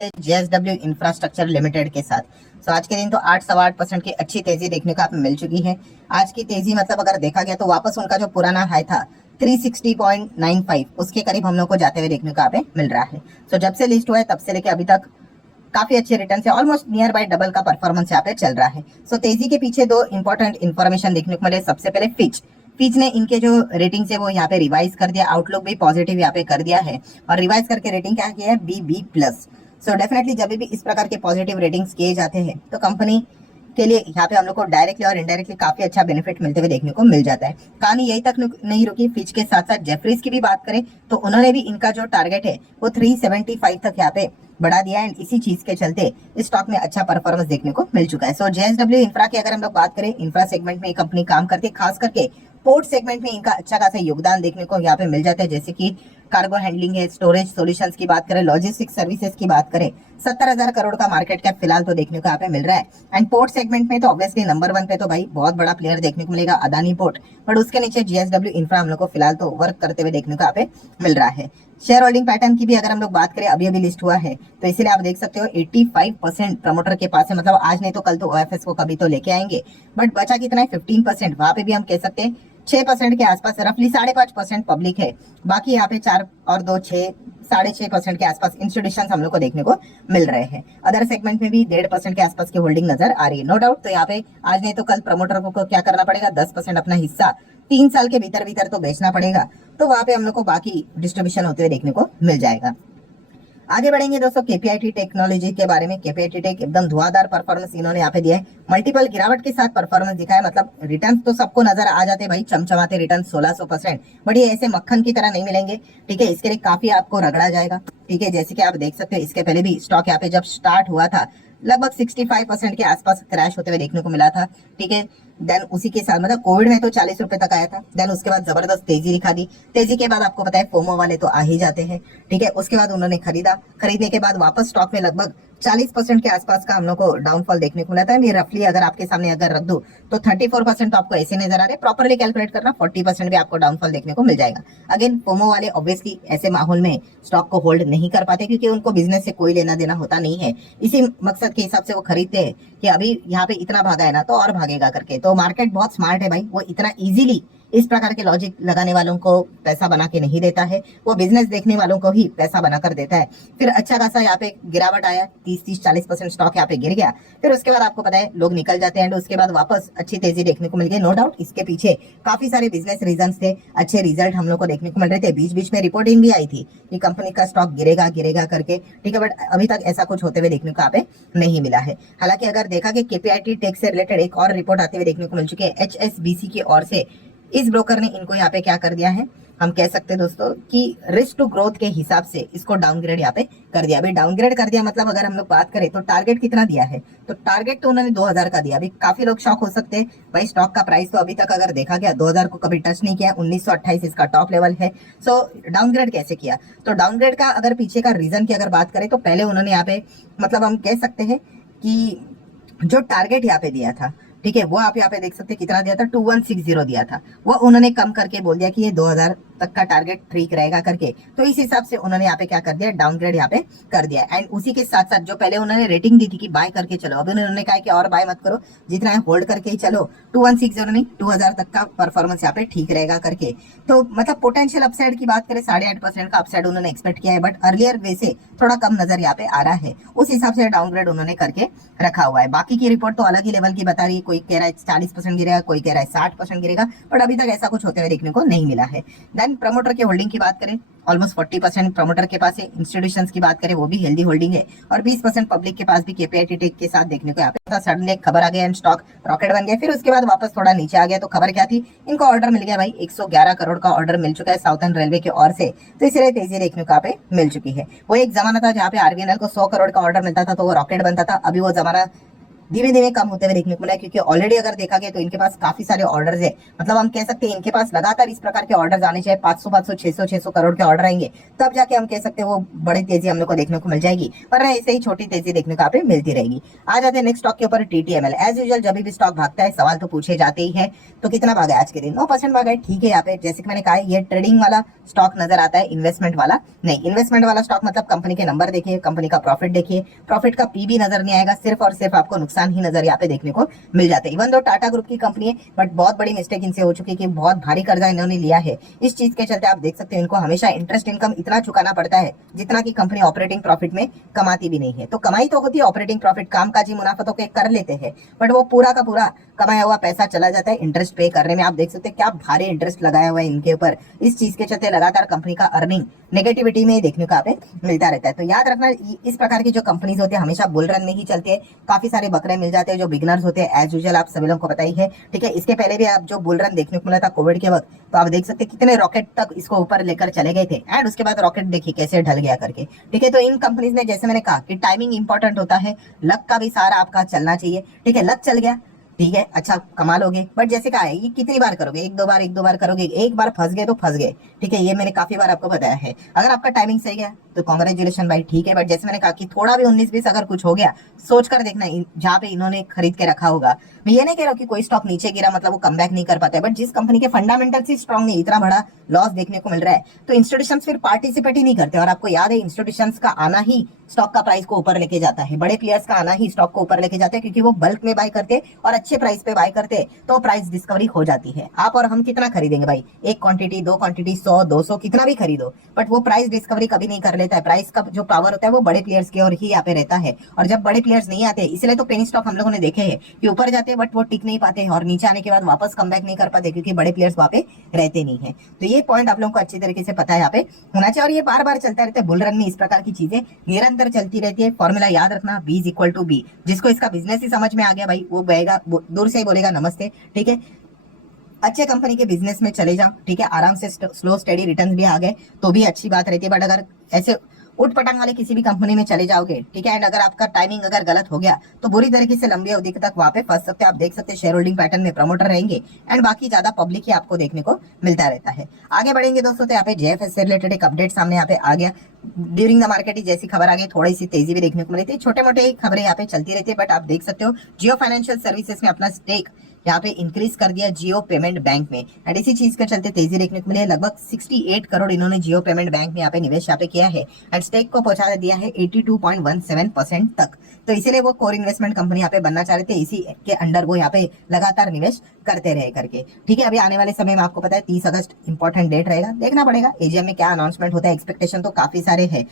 JSW infrastructure limited के साथ। आज के दिन तो 8.8% की अच्छी तेजी देखने को आप मिल चुकी है। आज की तेजी मतलब अगर देखा गया तो वापस उनका जो पुराना हाई था 360.95 उसके करीब हम लोग को जाते हुए देखने को आप मिल रहा है। जब से लिस्ट हुआ है तब से लेके अभी तक काफी अच्छे रिटर्न से ऑलमोस्ट नियर बाय डबल का परफॉर्मेंस यहाँ पे चल रहा है। तेजी के पीछे दो इंपॉर्टेंट इन्फॉर्मेशन देखने को मिले। सबसे पहले फिच ने इनके जो रेटिंग है वो यहाँ पे रिवाइज कर दिया, आउटलुक भी पॉजिटिव यहाँ पे कर दिया है और रिवाइज करके रेटिंग क्या किया है BB+। डेफिनेटली जब भी इस प्रकार के पॉजिटिव रेटिंग्स किए जाते हैं तो कंपनी के लिए यहाँ पे हम लोग को डायरेक्टली और इनडायरेक्टली काफी अच्छा बेनिफिट मिलते हुए देखने को मिल जाता है। कहानी यही तक नहीं रुकी, फिच के साथ साथ जेफरीज की भी बात करें तो उन्होंने भी इनका जो टारगेट है वो 375 तक यहाँ पे बढ़ा दिया है। इसी चीज के चलते इस स्टॉक में अच्छा परफॉर्मेंस देखने को मिल चुका है। जेएसडब्ल्यू इंफ्रा की अगर हम लोग बात करें, इंफ्रा सेगमेंट में ये कंपनी काम करती है, खास करके पोर्ट सेगमेंट में इनका अच्छा खासा योगदान देखने को यहाँ पे मिल जाता है। जैसे कि कार्गो हैंडलिंग है, स्टोरेज सॉल्यूशंस की बात करें, लॉजिस्टिक सर्विसेज की बात करें, 70,000 करोड़ का मार्केट कैप फिलहाल तो देखने को यहाँ पे मिल रहा है। एंड पोर्ट सेगमेंट में तो ऑब्वियसली नंबर 1 पे तो भाई बहुत बड़ा प्लेयर देखने को मिलेगा, अदानी पोर्ट, बट उसके नीचे जेएसडब्ल्यू इंफ्रा हम लोग को फिलहाल तो वर्क करते हुए देखने को यहाँ पे मिल रहा है। शेयर होल्डिंग पैटर्न की भी अगर हम लोग बात करें, अभी लिस्ट हुआ है तो इसीलिए आप देख सकते हो 85% प्रमोटर के पास है। मतलब आज नहीं तो कल तो ओएफएस को कभी तो लेके आएंगे, बट बचा कितना है 15%। वहां पे भी हम कह सकते हैं 6% के आसपास, रफली 5.5% पब्लिक है। बाकी यहाँ पे 4 और 2 6 6.5% के आसपास इंस्टीट्यूशन हम लोग को देखने को मिल रहे हैं। अदर सेगमेंट में भी 1.5% के आसपास की होल्डिंग नजर आ रही है। नो डाउट तो यहाँ पे आज नहीं तो कल प्रमोटर को क्या करना पड़ेगा, 10% अपना हिस्सा 3 साल के भीतर भीतर तो बेचना पड़ेगा, तो वहां पे हम लोग को बाकी डिस्ट्रीब्यूशन होते हुए देखने को मिल जाएगा। आगे बढ़ेंगे दोस्तों केपीआईटी टेक्नोलॉजी के बारे में। केपीआईटी टेक एकदम धुआंधार परफॉर्मेंस इन्होंने यहाँ पे दिया है, मल्टीपल गिरावट के साथ परफॉर्मेंस दिखाया। मतलब रिटर्न तो सबको नजर आ जाते हैं भाई, चमचमाते रिटर्न 1600%, बट ये ऐसे मक्खन की तरह नहीं मिलेंगे। ठीक है, इसके लिए काफी आपको रगड़ा जाएगा। ठीक है, जैसे कि आप देख सकते हो इसके पहले भी स्टॉक यहाँ पे जब स्टार्ट हुआ था लगभग 65% के आसपास क्रैश होते हुए देखने को मिला था। ठीक है, देन उसी के साथ मतलब कोविड में तो 40 रुपए तक आया था। देन उसके बाद जबरदस्त तेजी दिखा दी। तेजी के बाद आपको पता है फोमो वाले तो आ ही जाते हैं। ठीक है, उसके बाद उन्होंने खरीदा, खरीदने के बाद वापस स्टॉक में लगभग 40% के आसपास का हम लोग को डाउनफॉल देखने को मिला था। ये रफली अगर आपके सामने अगर रख दूं तो 34% तो आपको ऐसे नजर आ रहे, प्रॉपरली कैलकुलेट करना 40% भी आपको डाउनफॉल देखने को मिल जाएगा। अगेन फोमो वाले ऑब्वियसली ऐसे माहौल में स्टॉक को होल्ड नहीं कर पाते क्योंकि उनको बिजनेस से कोई लेना देना होता नहीं है। इसी मकसद के हिसाब से वो खरीदते हैं कि अभी यहाँ पे इतना भागा है ना तो और भागेगा करके। तो मार्केट बहुत स्मार्ट है भाई, वो इतना इजीली इस प्रकार के लॉजिक लगाने वालों को पैसा बना के नहीं देता है, वो बिजनेस देखने वालों को ही पैसा बना कर देता है। फिर अच्छा खासा यहाँ पे गिरावट आया, 30-40% स्टॉक यहाँ पे गिर गया। फिर उसके बाद आपको पता है लोग निकल जाते हैं, उसके बाद वापस अच्छी तेजी देखने को मिल गई। नो डाउट इसके पीछे काफी सारे बिजनेस रीजन थे, अच्छे रिजल्ट हम लोग को देखने को मिल रहे थे। बीच बीच में रिपोर्टिंग भी आई थी कि कंपनी का स्टॉक गिरेगा गिरेगा करके। ठीक है, बट अभी तक ऐसा कुछ होते हुए देखने को यहाँ पे नहीं मिला है। हालांकि अगर देखा कि केपीआईटी टेक से रिलेटेड एक और रिपोर्ट आते हुए देखने को मिल चुकी है एचएसबीसी की ओर से। इस ब्रोकर ने इनको यहाँ पे क्या कर दिया है, हम कह सकते हैं दोस्तों कि रिस्क टू ग्रोथ के हिसाब से इसको डाउनग्रेड यहाँ पे कर दिया। अभी डाउनग्रेड कर दिया मतलब अगर हम लोग बात करें तो टारगेट कितना दिया है, तो टारगेट तो उन्होंने 2000 का दिया। अभी काफी लोग शॉक हो सकते हैं भाई, स्टॉक का प्राइस तो अभी तक अगर देखा गया 2000 को कभी टच नहीं किया, 1928 इसका टॉप लेवल है। डाउनग्रेड कैसे किया, तो डाउनग्रेड का अगर पीछे का रीजन की अगर बात करें तो पहले उन्होंने यहाँ पे मतलब हम कह सकते हैं कि जो टारगेट यहाँ पे दिया था, ठीक है, वो आप यहाँ पे देख सकते हैं कितना दिया था, 2160 दिया था, वो उन्होंने कम करके बोल दिया कि ये 2000 तक का टारगेट ठीक रहेगा करके। तो इस हिसाब से उन्होंने यहाँ पे क्या कर दिया, डाउनग्रेड यहाँ पे कर दिया। एंड उसी के साथ साथ जो पहले उन्होंने रेटिंग दी थी कि बाय करके चलो, अब उन्होंने कहा कि और बाय मत करो, जितना है होल्ड करके ही चलो। 2160 नहीं 2000 तक का परफॉर्मेंस यहाँ पे ठीक रहेगा करके। तो मतलब पोटेंशियल अपसाइड की बात करें 8.5% का अपसाइड उन्होंने एक्सपेक्ट किया है, बट अर्लियर वे से थोड़ा कम नजर यहाँ पे आ रहा है, उस हिसाब से डाउनग्रेड उन्होंने करके रखा हुआ है। बाकी की रिपोर्ट तो अलग ही लेवल की बता रही है, कोई कह रहा है 40% गिरेगा, कोई कह रहा है 60% गिरेगा, बट अभी तक ऐसा कुछ होते हुए देखने को नहीं मिला है। देन प्रमोटर की होल्डिंग की बात करें, ऑलमोस्ट 40% प्रमोटर के पास है। इंस्टीट्यूशंस की बात करें वो भी हेल्दी होल्डिंग है, और 20% पब्लिक के पास भी केपीआईटी टेक के साथ देखने को यहाँ पे सडनली एक खबर आ गया एंड स्टॉक रॉकेट बन गया। फिर उसके बाद वापस थोड़ा नीचे आ गया, तो खबर क्या थी, इनको ऑर्डर मिल गया भाई, 111 करोड़ का ऑर्डर मिल चुका है साउथर्न रेलवे की ओर से, तो इसलिए तेजी देखने को यहाँ पे मिल चुकी है। वो एक जमाना था जहाँ पे आरबीएनएल को 100 करोड़ का ऑर्डर मिलता था तो वो रॉकेट बनता था, अभी वो जमाना धीमे धीमे कम होते हुए देखने को मिला है, क्योंकि ऑलरेडी अगर देखा गया तो इनके पास काफी सारे ऑर्डर्स है। मतलब हम कह सकते हैं इनके पास लगातार इस प्रकार के ऑर्डर्स आने चाहिए, 500 600 करोड़ के ऑर्डर आएंगे, तब जाके हम कह सकते हैं वो बड़ी तेजी हम लोग को देखने को मिल जाएगी, वरना ऐसे ही छोटी तेजी देखने को यहाँ पे मिलती रहेगी। आ जाते हैं नेक्स्ट स्टॉक के ऊपर, टीटीएमएल। एज यूजुअल जब भी स्टॉक भागता है सवाल तो पूछे जाते ही है, तो कितना भागा है आज के दिन? 9% भागा है। ठीक है, यहाँ पे जैसे कि मैंने कहा ये ट्रेडिंग वाला स्टॉक नजर आता है, इन्वेस्टमेंट वाला नहीं। इन्वेस्टमेंट वाला स्टॉक मतलब कंपनी के नंबर देखिए, कंपनी का प्रॉफिट देखिए, प्रॉफिट का पी भी नजर नहीं आएगा, सिर्फ और सिर्फ आपको नुकसान ही नजर यहाँ पे देखने को मिल जाते हैं। इवन दो टाटा ग्रुप की कंपनी है, बट बहुत बड़ी मिस्टेक इनसे हो चुकी है कि बहुत भारी कर्जा इन्होंने लिया है। इस चीज के चलते आप देख सकते हैं इनको हमेशा इंटरेस्ट इनकम इतना चुकाना पड़ता है जितना की कंपनी ऑपरेटिंग प्रॉफिट में कमाती भी नहीं है। तो कमाई तो होती है ऑपरेटिंग प्रॉफिट, कामकाजी मुनाफा तो कर लेते हैं, बट वो पूरा का पूरा कमाया हुआ पैसा चला जाता है इंटरेस्ट पे करने में। आप देख सकते हैं क्या भारी इंटरेस्ट लगाया हुआ है इनके ऊपर। इस चीज के चलते लगातार कंपनी का अर्निंग नेगेटिविटी में देखने को यहाँ पे मिलता रहता है। तो याद रखना इस प्रकार की जो कंपनीज होती है हमेशा बुल रन में ही चलती है, काफी सारे बकरे मिल जाते हैं जो बिगनर्स होते हैं। एज यूजुअल आप सभी लोगों को पता ही है, ठीक है। इसके पहले भी आप जो बुल रन देखने को मिला था कोविड के वक्त, तो आप देख सकते हैं कितने रॉकेट तक इसको ऊपर लेकर चले गए थे, एंड उसके बाद रॉकेट देखिए कैसे ढल गया करके, ठीक है। तो इन कंपनीज ने जैसे मैंने कहा कि टाइमिंग इंपॉर्टेंट होता है, लक का भी सारा आपका चलना चाहिए, ठीक है। लक चल गया, ठीक है, अच्छा कमा लोगे, बट जैसे कहा है ये कितनी बार करोगे? एक दो बार करोगे, एक बार फंस गए तो फंस गए, ठीक है। ये मैंने काफी बार आपको बताया है। अगर आपका टाइमिंग सही गया तो कॉन्ग्रेचुलेशन भाई, ठीक है। बट जैसे मैंने कहा कि थोड़ा भी 19-20 अगर कुछ हो गया, सोच कर देखना जहाँ पे इन्होंने खरीद के रखा होगा। मैं ये नहीं कह रहा हूँ कि कोई स्टॉक नीचे गिरा मतलब वो कम बैक नहीं कर पाता है, बट जिस कंपनी के फंडामेंटल्स ही स्ट्रॉन्ग नहीं, इतना बड़ा लॉस देखने को मिल रहा है, तो इंस्टीट्यूशंस फिर पार्टिसिपेट ही नहीं करते। और आपको याद है इंस्टीट्यूशंस का आना ही स्टॉक का प्राइस को ऊपर लेके जाता है, बड़े प्लेयर्स का आना ही स्टॉक को ऊपर लेके जाते हैं, क्योंकि वो बल्क में बाय करते और अच्छे प्राइस पे बाय करते, तो प्राइस डिस्कवरी हो जाती है। आप और हम कितना खरीदेंगे भाई? एक क्वांटिटी, दो क्वांटिटी, 100 200 कितना भी खरीदो, बट वो प्राइस डिस्कवरी कभी नहीं कर लेता है। प्राइस का जो पावर होता है वो बड़े प्लेयर्स की ओर ही यहाँ पे रहता है। और जब बड़े प्लेयर्स नहीं आते, इसलिए तो पेनी स्टॉक हम लोगों ने देखे हैं कि ऊपर जाते हैं बट वो टिक नहीं पाते हैं, और नीचे आने के बाद वापस कम बैक नहीं कर पाते, क्योंकि बड़े प्लेयर्स वहाँ पे रहते नहीं है। तो ये पॉइंट आप लोगों को अच्छी तरीके से पता है यहाँ पे होना चाहिए, और ये बार बार चलता रहता है। बुल रन में इस प्रकार की चीजें निरंतर चलती रहती है। फॉर्मूला याद रखना, B is equal to B. जिसको इसका बिजनेस ही समझ में आ गया भाई, वो गएगा दूर से ही बोलेगा नमस्ते, ठीक है। अच्छे कंपनी के बिजनेस में चले जाओ, ठीक है। आराम से स्लो स्टेडी रिटर्न्स भी आ गए तो भी अच्छी बात रहती है, बट अगर ऐसे उठ पटांग वाले किसी भी कंपनी में चले जाओगे, ठीक है, एंड अगर आपका टाइमिंग अगर गलत हो गया तो बुरी तरीके से लंबी अवधि तक वहां पे फंस सकते हैं। आप देख सकते हैं शेयर होल्डिंग पैटर्न में प्रमोटर रहेंगे एंड बाकी ज्यादा पब्लिक ही आपको देखने को मिलता रहता है। आगे बढ़ेंगे दोस्तों, तो यहाँ पे जेएफएस से रिलेटेड एक अपडेट सामने यहाँ पे आ गया। ड्यूरिंग द मार्केट ही जैसी खबर आ गई, थोड़ी सी तेजी भी देखने को मिली थी। छोटे मोटे खबरें यहाँ पे चलती रहती है, बट आप देख सकते हो जियो फाइनेंशियल सर्विसेज में अपना स्टेक यहाँ पे इंक्रीज कर दिया जियो पेमेंट बैंक में, एंड इसी चीज के चलते तेजी देखने को मिली है। लगभग 68 करोड़ इन्होंने जियो पेमेंट बैंक में यहाँ पे निवेश यहाँ पे किया है, एंड स्टेक को पहुंचा दिया है 82.17% तक। तो इसीलिए वो कोर इन्वेस्टमेंट कंपनी यहाँ पे बनना चाह रहे थे, इसी के अंडर वो यहाँ पे लगातार निवेश करते रहे करके, ठीक है। अभी आने वाले समय में आपको पता है 30 अगस्त इंपॉर्टेंट डेट रहेगा, देखना पड़ेगा एजीएम में क्या अनाउंसमेंट होता है। एक्सपेक्टेशन तो काफी सारे है,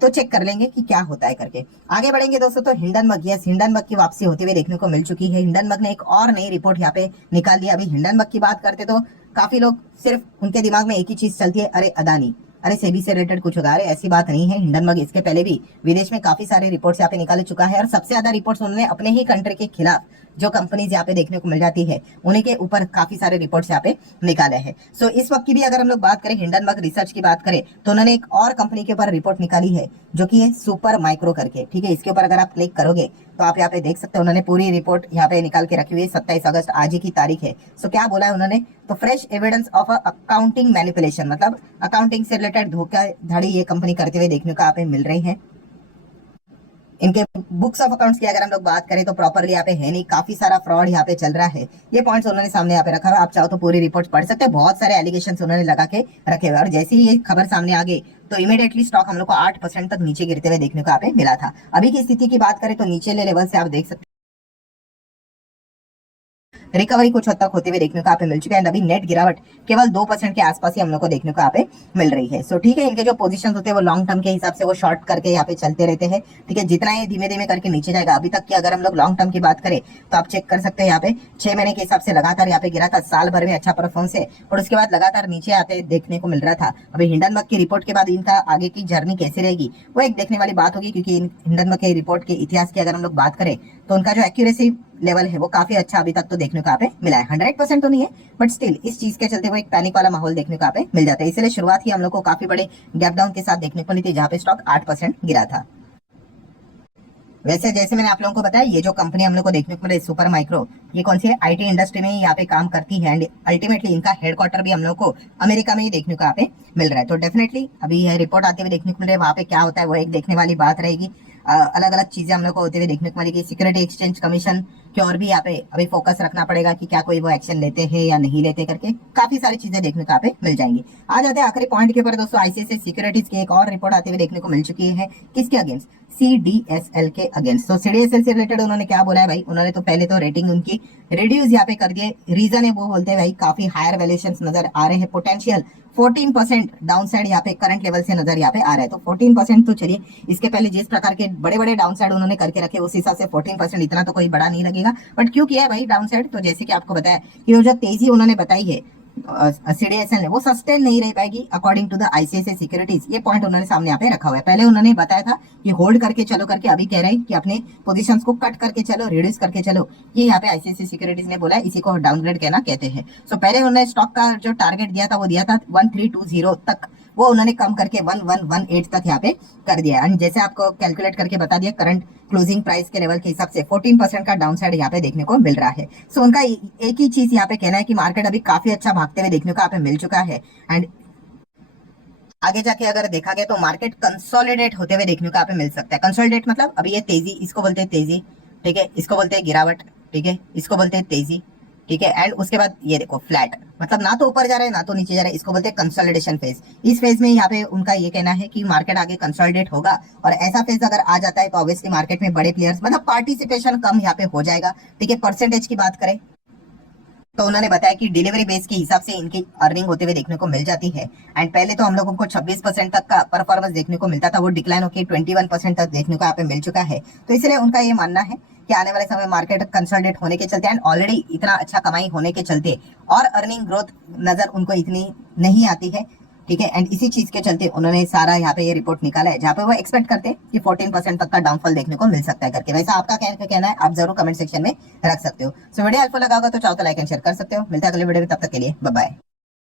तो चेक कर लेंगे कि क्या होता है करके। आगे बढ़ेंगे दोस्तों, तो हिंडनबर्ग, यस हिंडनबर्ग की वापसी होती हुई देखने को मिल चुकी है। हिंडनबर्ग ने एक और नई रिपोर्ट यहाँ पे निकाल दिया। अभी हिंडनबर्ग की बात करते तो काफी लोग सिर्फ उनके दिमाग में एक ही चीज चलती है, अरे अदानी, अरे सेबी से रिलेटेड कुछ होगा। अरे ऐसी बात नहीं है। हिंडनबर्ग इसके पहले भी विदेश में काफी सारे रिपोर्ट्स यहाँ पे निकाले चुका है, और सबसे ज्यादा रिपोर्ट्स उन्होंने अपने ही कंट्री के खिलाफ जो कंपनीज यहाँ पे देखने को मिल जाती है उन्हीं के ऊपर काफी सारे रिपोर्ट्स यहाँ पे निकाले हैं। सो इस वक्त की भी अगर हम लोग बात करें, हिंडनबर्ग रिसर्च की बात करें, तो उन्होंने एक और कंपनी के ऊपर रिपोर्ट निकाली है जो कि है सुपर माइक्रो करके, ठीक है। इसके ऊपर अगर आप क्लिक करोगे तो आप यहाँ पे देख सकते हैं उन्होंने पूरी रिपोर्ट यहाँ पे निकाल के रखी हुई है। 27 अगस्त आज ही की तारीख है। सो क्या बोला है उन्होंने, तो fresh evidence of accounting manipulation, मतलब अकाउंटिंग से रिलेटेड धोखाधड़ी ये कंपनी करते हुए देखने को यहाँ पे मिल रही है। इनके बुक्स ऑफ अकाउंट्स की अगर हम लोग बात करें तो प्रॉपरली यहाँ पे है नहीं, काफी सारा फ्रॉड यहाँ पे चल रहा है। ये पॉइंट्स उन्होंने सामने यहाँ पे रखा हुआ, आप चाहो तो पूरी रिपोर्ट पढ़ सकते हैं। बहुत सारे एलिगेशंस उन्होंने लगा के रखे हुए, और जैसे ही ये खबर सामने आ गई तो इमीडिएटली स्टॉक हम लोग को 8% तक नीचे गिरते हुए देखने को यहाँ पे मिला था। अभी की स्थिति की बात करें तो नीचे लेवल से आप देख सकते रिकवरी कुछ हद तक होते हुए देखने को यहाँ पे मिल चुका है, एंड अभी नेट गिरावट केवल 2% के आसपास ही हम लोग को देखने को यहाँ पे मिल रही है। सो ठीक है, इनके जो पोजीशंस होते हैं वो लॉन्ग टर्म के हिसाब से वो शॉर्ट करके यहाँ पे चलते रहते हैं, ठीक है। जितना ये धीमे धीमे करके नीचे जाएगा, अभी तक की अगर हम लोग लॉन्ग टर्म की बात करें तो आप चेक कर सकते हैं यहाँ पे 6 महीने के हिसाब से लगातार यहाँ पे गिरा था, साल भर में अच्छा परफॉर्मेंस है, और उसके बाद लगातार नीचे आते देखने को मिल रहा था। अभी हिंडनबर्ग की रिपोर्ट के बाद इनका आगे की जर्नी कैसी रहेगी वो एक देखने वाली बात होगी, क्योंकि हिंडनबर्ग के रिपोर्ट के इतिहास की अगर हम लोग बात करें तो उनका जो एक्यूरेसी लेवल है वो काफी अच्छा अभी तक तो देखने को यहाँ पे मिला है। 100% तो नहीं है, बट स्टिल इस चीज के चलते वो एक पैनिक वाला माहौल देखने को यहाँ पे मिल जाता है। इसलिए शुरुआत ही हम लोग को काफी बड़े गैप डाउन के साथ देखने को मिली थी, जहाँ पे स्टॉक 8% गिरा था। वैसे जैसे मैंने आप लोगों को बताया, ये जो कंपनी हम लोग को देखने को मिल रही है सुपर माइक्रो, ये कौन सी है, आईटी इंडस्ट्री में ही यहाँ पे काम करती है एंड अल्टीमेटली इनका हेडक्वार्टर भी हम लोग को अमेरिका में ही देखने को यहाँ पे मिल रहा है। तो डेफिनेटली अभी यह रिपोर्ट आते हुए देखने को मिल रहा है, वहाँ पे क्या होता है वो एक देखने वाली बात रहेगी। अलग अलग चीजें हम लोग को होते हुए देखने को मिलेगी। सिक्योरिटी एक्सचेंज कमीशन की और भी यहाँ पे अभी फोकस रखना पड़ेगा कि क्या कोई वो एक्शन लेते हैं या नहीं लेते करके, काफी सारी चीजें देखने को यहाँ पे मिल जाएंगी। आ जाते हैं आखिरी पॉइंट के ऊपर दोस्तों। आईसीआईसीआई सिक्योरिटीज की एक और रिपोर्ट आते हुए देखने को मिल चुकी है, किसके अगेंस्ट, सीडीएसएल के अगेंस्ट। तो सीडीएसएल से रिलेटेड उन्होंने क्या बोला है भाई, उन्होंने तो पहले तो रेटिंग उनकी रिड्यूस यहाँ पे कर दिए। रीजन है वो बोलते हैं भाई काफी हायर वैल्यूएशन नजर आ रहे हैं, पोटेंशियल 14% डाउनसाइड यहाँ पे करंट लेवल से नजर यहाँ पे आ रहा है। तो 14% तो चलिए, इसके पहले जिस प्रकार के बड़े बड़े डाउनसाइड उन्होंने करके रखे उस हिसाब से 14% इतना तो कोई बड़ा नहीं लगेगा, बट क्यों किया है भाई डाउनसाइड, तो जैसे कि आपको बताया कि वो जो तेजी उन्होंने बताई है सीडीएसएल ने, वो सस्टेन नहीं रह पाएगी according to the ICICI securities. ये पॉइंट उन्होंने सामने यहाँ पे रखा हुआ है। पहले उन्होंने बताया था कि होल्ड करके चलो करके, अभी कह रहे हैं कि अपने पोजीशंस को कट करके चलो, रिड्यूस करके चलो। ये यहाँ पे आईसीआईसीआई सिक्योरिटीज ने बोला है, इसी को डाउनग्रेड कहना कहते हैं। सो पहले उन्होंने स्टॉक का जो टारगेट दिया था वो दिया था 1320 तक, वो उन्होंने कम करके 1118 तक यहाँ पे कर दिया। एंड जैसे आपको कैलकुलेट करके बता दिया, करंट क्लोजिंग प्राइस के लेवल के हिसाब से 14% का डाउनसाइड यहाँ पे देखने को मिल रहा है। सो उनका एक ही चीज यहाँ पे कहना है कि मार्केट अभी काफी अच्छा भागते हुए देखने को यहाँ पे मिल चुका है एंड आगे जाके अगर देखा गया तो मार्केट कंसोलिडेट होते हुए देखने को यहाँ पे मिल सकता है। कंसोलिडेट मतलब अभी ये तेजी, इसको बोलते हैं तेजी, ठीक है, इसको बोलते हैं गिरावट, ठीक है, इसको बोलते हैं तेजी, ठीक है, एंड उसके बाद ये देखो फ्लैट, मतलब ना तो ऊपर जा रहा है ना तो नीचे जा रहा है, इसको बोलते हैं कंसोलिडेशन फेज। इस फेज में यहाँ पे उनका ये कहना है कि मार्केट आगे कंसोलिडेट होगा और ऐसा फेज अगर आ जाता है तो ऑब्वियसली मार्केट में बड़े प्लेयर्स, मतलब पार्टिसिपेशन कम यहाँ पे हो जाएगा, ठीक है। परसेंटेज की बात करें तो उन्होंने बताया कि डिलीवरी बेस के हिसाब से इनकी अर्निंग होते हुए देखने को मिल जाती है। एंड पहले तो हम लोगों को 26% तक का परफॉर्मेंस देखने को मिलता था, वो डिक्लाइन होकर 21% तक देखने को यहाँ पे मिल चुका है। तो इसलिए उनका ये मानना है कि आने वाले समय मार्केट कंसोलिडेट होने के चलते एंड ऑलरेडी इतना अच्छा कमाई होने के चलते और अर्निंग ग्रोथ नजर उनको इतनी नहीं आती है, ठीक है। एंड इसी चीज के चलते उन्होंने सारा यहाँ पे ये रिपोर्ट निकाला है, जहाँ पे वो एक्सपेक्ट करते हैं कि 14% तक का डाउनफॉल देखने को मिल सकता है करके। वैसा आपका कहना है, आप जरूर कमेंट सेक्शन में रख सकते हो। सो वीडियो हेल्पफुल लगा होगा तो चाहो तो लाइक एंड शेयर कर सकते हो। मिलता है अगले वीडियो में, तब तक के लिए बाय बाय।